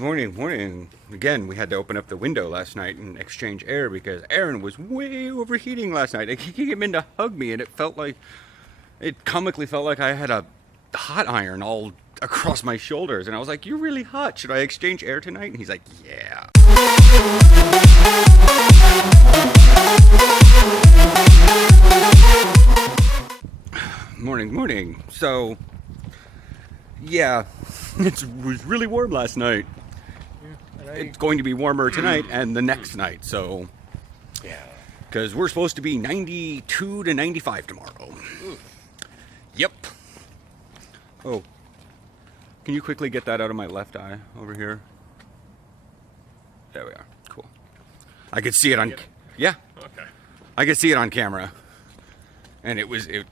Morning, morning. Again, we had to open up the window last night and exchange air because Aaron was way overheating last night. He came in to hug me and it comically felt like I had a hot iron all across my shoulders. And I was like, "You're really hot. Should I exchange air tonight?" And he's like, "Yeah." Morning, morning. So, yeah, it was really warm last night. It's going to be warmer tonight and the next night, so yeah, because we're supposed to be 92 to 95 tomorrow. Ooh. Yep. Oh, can you quickly get that out of my left eye over here? There we are. Cool. I could see it on. Yeah. Okay. I could see it on camera, and it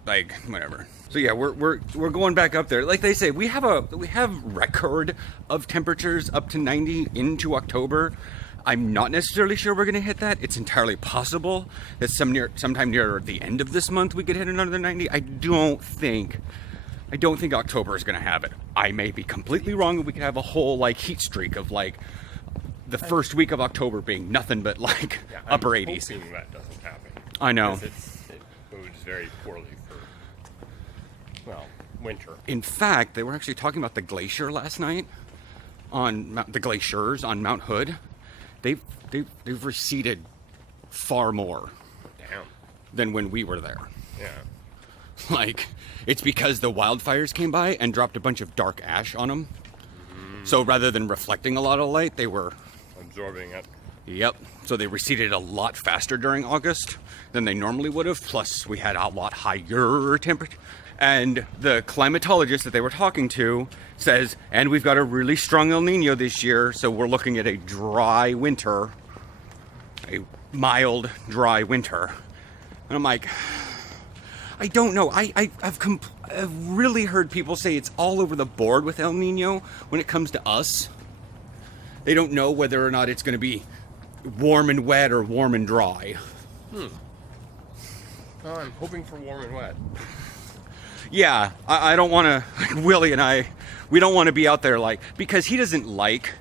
like whatever. So yeah, we're going back up there. Like they say, we have record of temperatures up to 90 into October. I'm not necessarily sure we're gonna hit that. It's entirely possible that sometime near the end of this month we could hit another 90. I don't think October is gonna have it. I may be completely wrong, and we could have a whole like heat streak of like the first week of October being nothing but like upper 80s. I'm hoping that doesn't happen. I know. It bodes very poorly for, well, winter. In fact, they were actually talking about the glacier last night on the glaciers on Mount Hood. They've receded far more than when we were there. Yeah. Like, it's because the wildfires came by and dropped a bunch of dark ash on them. Mm-hmm. So rather than reflecting a lot of light, they were absorbing it. Yep. So they receded a lot faster during August than they normally would have. Plus, we had a lot higher temperature. And the climatologist that they were talking to says, and we've got a really strong El Nino this year, so we're looking at a dry winter, a mild, dry winter. And I'm like, I don't know. I've really heard people say it's all over the board with El Nino when it comes to us. They don't know whether or not it's going to be warm and wet or warm and dry. Well, I'm hoping for warm and wet. Yeah, I don't want to, Willie and we don't want to be out there like, because he doesn't like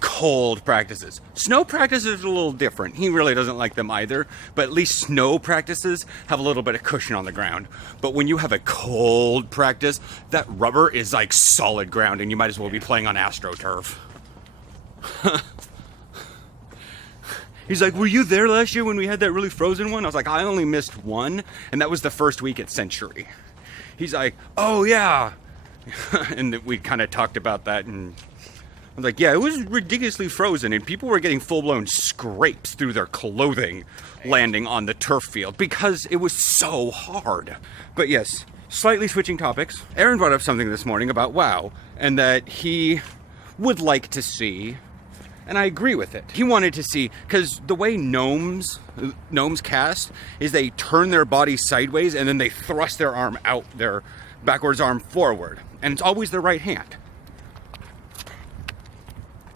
cold practices. Snow practices are a little different. He really doesn't like them either, but at least snow practices have a little bit of cushion on the ground. But when you have a cold practice, that rubber is like solid ground and you might as well be playing on AstroTurf. He's like, "Were you there last year when we had that really frozen one?" I was like, "I only missed one, and that was the first week at Century." He's like, "Oh yeah," and we kind of talked about that, and I was like, "Yeah, it was ridiculously frozen, and people were getting full-blown scrapes through their clothing landing on the turf field because it was so hard." But yes, slightly switching topics. Aaron brought up something this morning about WoW, and that he would like to see. And I agree with it. He wanted to see, because the way gnomes cast is they turn their body sideways and then they thrust their arm out, their backwards arm forward. And it's always their right hand.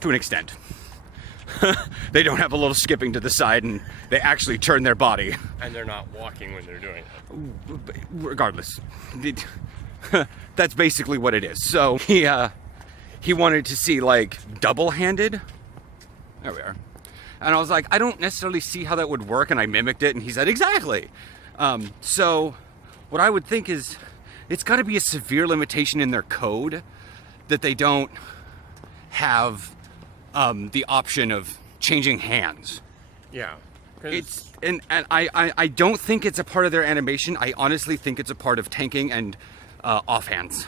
To an extent. They don't have a little skipping to the side and they actually turn their body. And they're not walking when they're doing it. Regardless. That's basically what it is. So he wanted to see like double-handed. There we are. And I was like, I don't necessarily see how that would work, and I mimicked it, and he said, exactly. So what I would think is it's got to be a severe limitation in their code that they don't have the option of changing hands. Yeah. I don't think it's a part of their animation. I honestly think it's a part of tanking and offhands.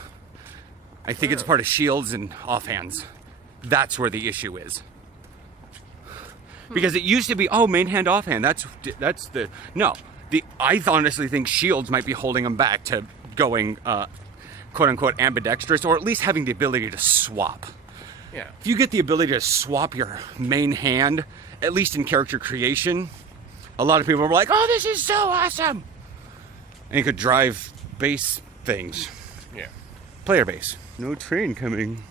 I think it's a part of shields and offhands. That's where the issue is. Because it used to be, main hand, offhand. I honestly think shields might be holding them back to going, quote unquote, ambidextrous, or at least having the ability to swap. Yeah. If you get the ability to swap your main hand, at least in character creation, a lot of people are like, "Oh, this is so awesome!" And you could drive base things. Yeah. Player base. No train coming.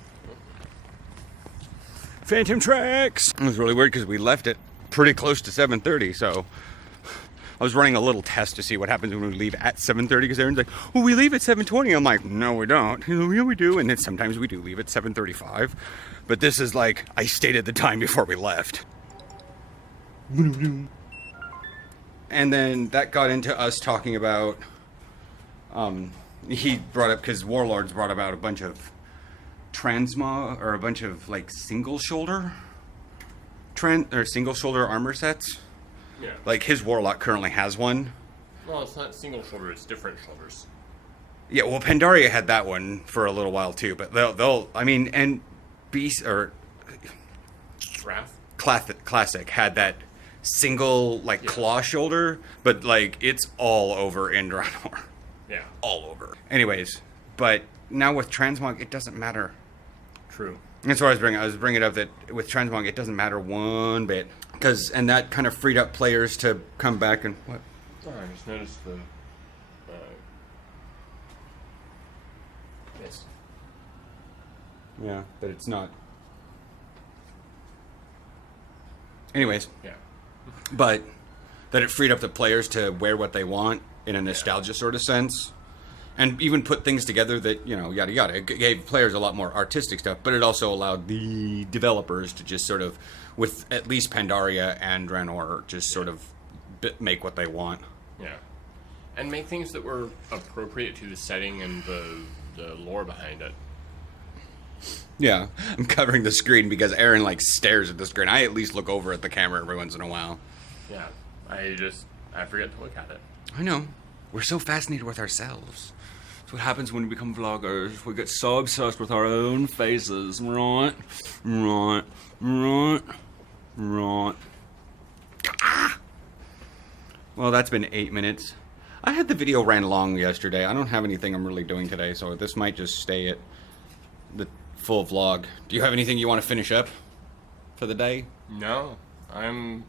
Phantom tracks. It was really weird because we left it pretty close to 7:30, so I I was running a little test to see what happens when we leave at 7:30, because everyone's like, well, we leave at 7:20. I'm like, no, we don't. Yeah, we do. And then sometimes we do leave at 7:35. But this is like, I stated the time before we left. And then that got into us talking about, he brought up, because Warlords brought about a bunch of transmog, or a bunch of like single shoulder armor sets. Yeah. Like his Warlock currently has one. Well, it's not single shoulder, it's different shoulders. Yeah, well, Pandaria had that one for a little while too, but they'll I mean, and Beast, or Wrath? Classic had that single, like, claw shoulder, but, like, it's all over in Draenor. Yeah. All over. Anyways, but now with Transmog, it doesn't matter. True. That's what I was bringing up, that with Transmog, it doesn't matter one bit. And that kind of freed up players to come back and, what? Oh, I just noticed the, yes. Yeah, that it's not. Anyways. Yeah. But that it freed up the players to wear what they want in a nostalgia sort of sense. And even put things together that, you know, yada yada. It gave players a lot more artistic stuff, but it also allowed the developers to just sort of, with at least Pandaria and Draenor, just sort of make what they want. Yeah. And make things that were appropriate to the setting and the lore behind it. Yeah. I'm covering the screen because Aaron, like, stares at the screen. I at least look over at the camera every once in a while. Yeah. I forget to look at it. I know. We're so fascinated with ourselves. That's what happens when we become vloggers. We get so obsessed with our own faces. Right. Ah! Well, that's been 8 minutes. I had the video ran long yesterday. I don't have anything I'm really doing today, so this might just stay at the full vlog. Do you have anything you want to finish up for the day? No. God,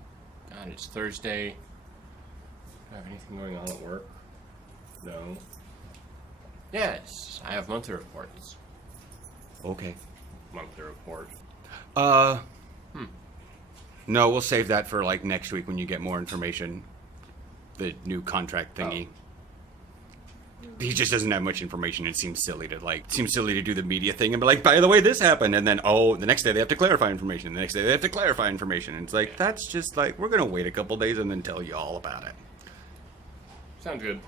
it's Thursday. Do I have anything going on at work? No. Yes, I have monthly reports. Okay. Monthly report. No, we'll save that for, like, next week when you get more information. The new contract thingy. He just doesn't have much information. It seems silly to do the media thing and be like, by the way, this happened, and then, oh, the next day they have to clarify information. The next day they have to clarify information. And it's like, that's just like, we're gonna wait a couple days and then tell you all about it. Sounds good.